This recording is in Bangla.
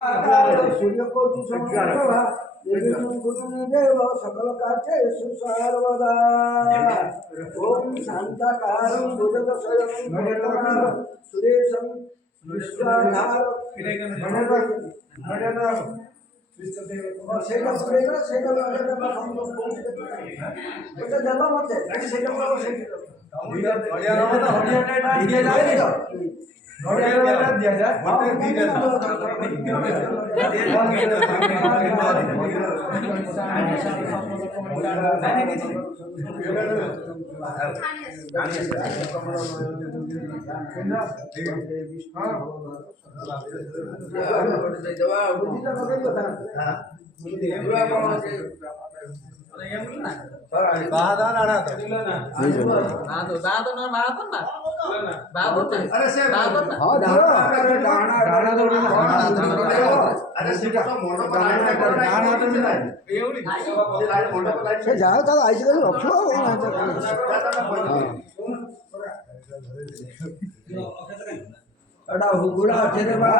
सूर्यकोटि समप्रभा निर्विघ्नं सकल कार्ये सर्वदा ओम शांताकारं भुजगशयनं सुरेशं विश्वाधारं সেটা সুরেশ সেটা এটা জানলা মতে সেটা বড় সেটা হরিয়ানাটা দিয়ে যায় হরিয়ানাটা দিয়ে যায় ଯାହା ତାର ଆଜିକାଲି ରଖିବ ଏଟା ହୁଗୁଳା ଅଛି ରେ ବା